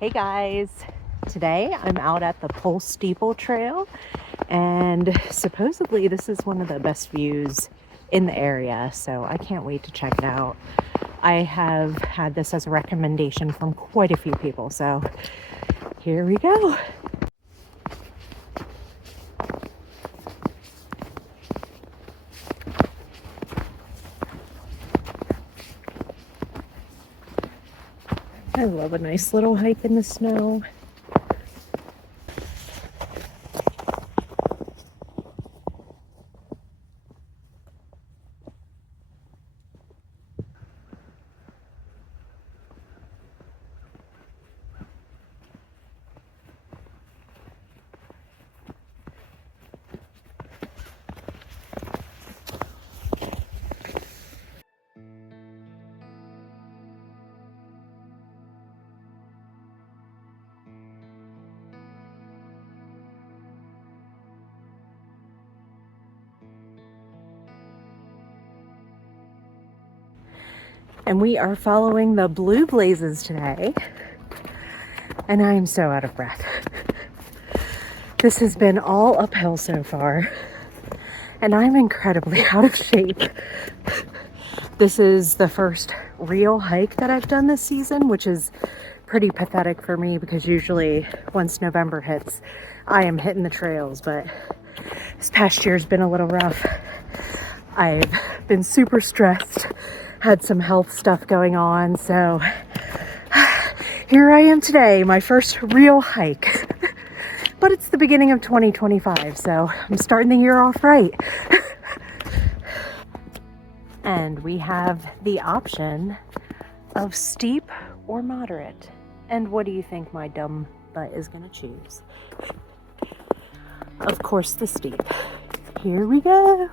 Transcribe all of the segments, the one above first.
Hey guys, today I'm out at the Pole Steeple Trail, and supposedly this is one of the best views in the area, so I can't wait to check it out. I have had this as a recommendation from quite a few people, so here we go. I love a nice little hike in the snow. And we are following the blue blazes today, and I am so out of breath. This has been all uphill so far, and I'm incredibly out of shape. This is the first real hike that I've done this season, which is pretty pathetic for me because usually once November hits, I am hitting the trails, but this past year's been a little rough. I've been super stressed, had some health stuff going on, so here I am today, my first real hike. But it's the beginning of 2025, so I'm starting the year off right. And we have the option of steep or moderate. And what do you think my dumb butt is gonna choose? Of course, the steep. Here we go.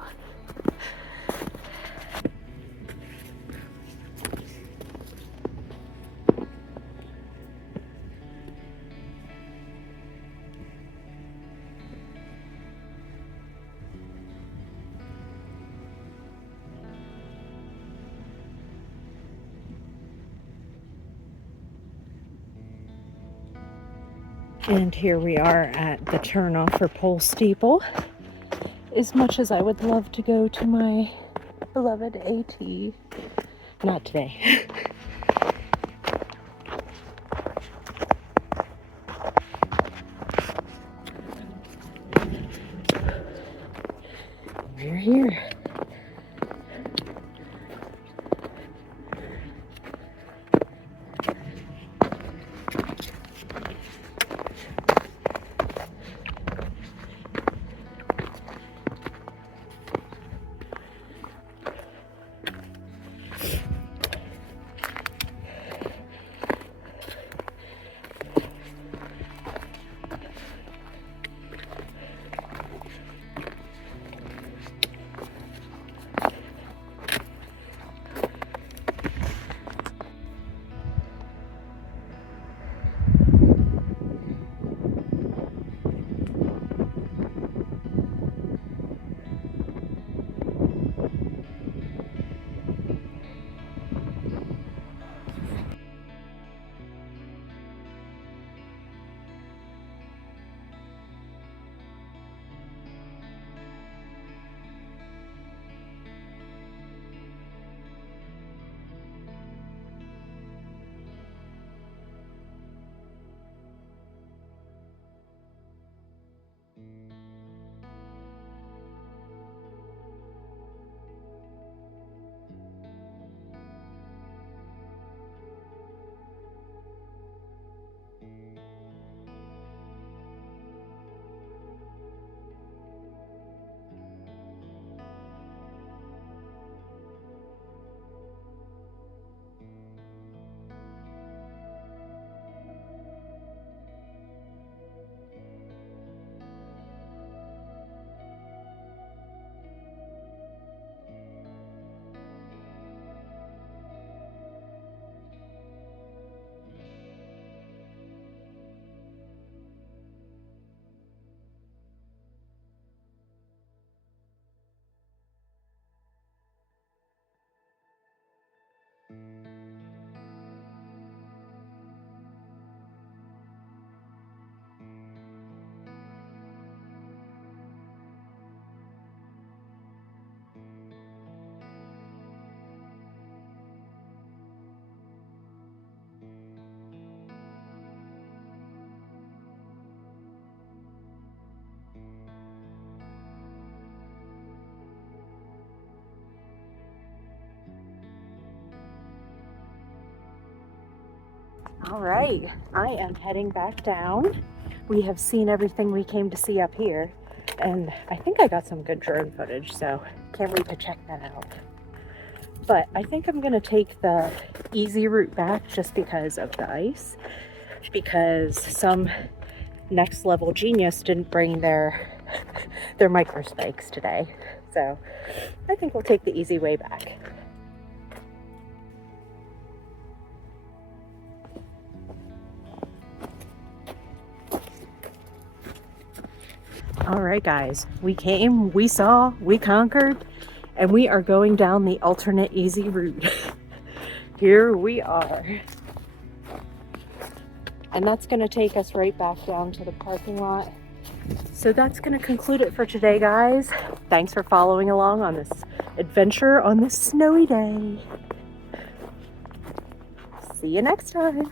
And here we are at the turnoff for Pole Steeple. As much as I would love to go to my beloved AT, not today. We're here. All right, I am heading back down. We have seen everything we came to see up here, and I think I got some good drone footage, so can't wait to check that out. But I think I'm gonna take the easy route back just because of the ice, because some next level genius didn't bring their micro spikes today. So I think we'll take the easy way back. All right, guys, we came, we saw, we conquered, and we are going down the alternate easy route. Here we are. And that's gonna take us right back down to the parking lot. So that's gonna conclude it for today, guys. Thanks for following along on this adventure on this snowy day. See you next time.